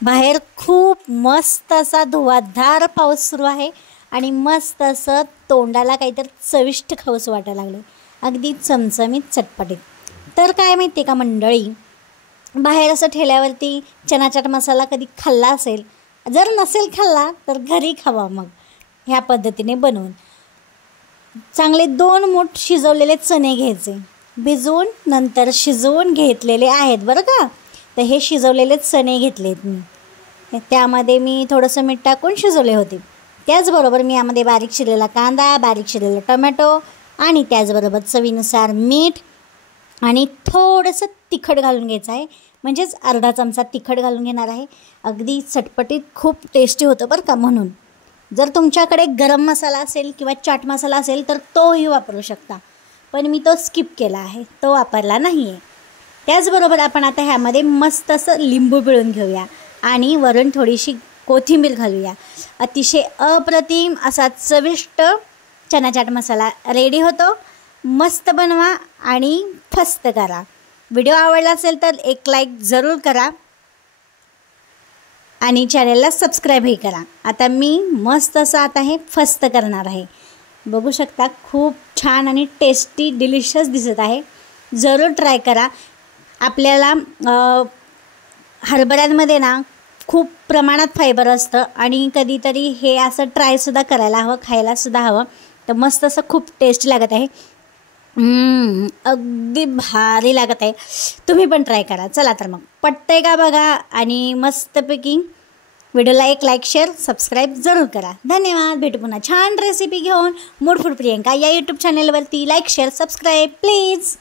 बाहेर खूप मस्त असा धुवाधार पाऊस सुरू आहे आणि मस्त असं तोंडाला काहीतरी चविष्ट खाऊसं वाटायला लागलं, अगदी चमचमीत चटपटीत. तर काय माहिती आहे का मंडळी, बाहेर असं ठेल्यावरती चना चाट मसाला कधी खाल्ला असेल, जर नसेल खाल्ला तर घरी खावा. मग ह्या पद्धतीने बनवून चांगले 2 मूठ शिजवलेले चणे घ्यायचे, भिजवून नंतर शिजवून घेतलेले आहेत बरं का. तर हे शिजवलेले चणे घेतलेत मी, त्यामध्ये मी थोडंसं मीठ टाकून शिजवले होते. त्याचबरोबर मी यामध्ये बारीक चिरलेला कांदा, बारीक चिरलेला टोमॅटो आणि त्याचबरोबर चवीनुसार मीठ आणि थोडंसं तिखट घालून घ्यायचं आहे, म्हणजेच अर्धा चमचा तिखट घालून घेणार आहे. अगदी चटपटीत खूप टेस्टी होतं बरं का. म्हणून जर तुमच्याकडे गरम मसाला असेल किंवा चाट मसाला असेल तर तोही वापरू शकता, पण मी तो स्किप केला आहे, तो वापरला नाही आहे. त्याचबरोबर आपण आता ह्यामध्ये मस्त असं लिंबू पिळून घेऊया आणि वरून थोडीशी कोथिंबीर घालूया. अतिशय अप्रतिम असा चविष्ट चना चाट मसाला रेडी होतो. मस्त बनवा आणि फस्त करा. व्हिडिओ आवडला असेल तर एक लाईक जरूर करा आणि चॅनलला सबस्क्राईबही करा. आता मी मस्त असं आता हे फस्त करणार आहे. बघू शकता खूप छान आणि टेस्टी डिलिशियस दिसत आहे. जरूर ट्राय करा. आपल्याला हरभऱ्यांमध्ये ना खूप प्रमाणात फायबर असतं आणि कधीतरी हे असं ट्रायसुद्धा करायला हवं, खायलासुद्धा हवं. तर मस्त असं खूप टेस्टी लागत आहे. अगदी भारी लागत आहे. तुम्ही पण ट्राय करा. चला तर मग पटतंय का बघा आणि मस्तपैकी व्हिडिओला एक लाईक शेअर सबस्क्राईब जरूर करा. धन्यवाद. भेटू पुन्हा छान रेसिपी घेऊन. मूड फूड प्रियंका या यूट्यूब चॅनलवरती. Like share subscribe please.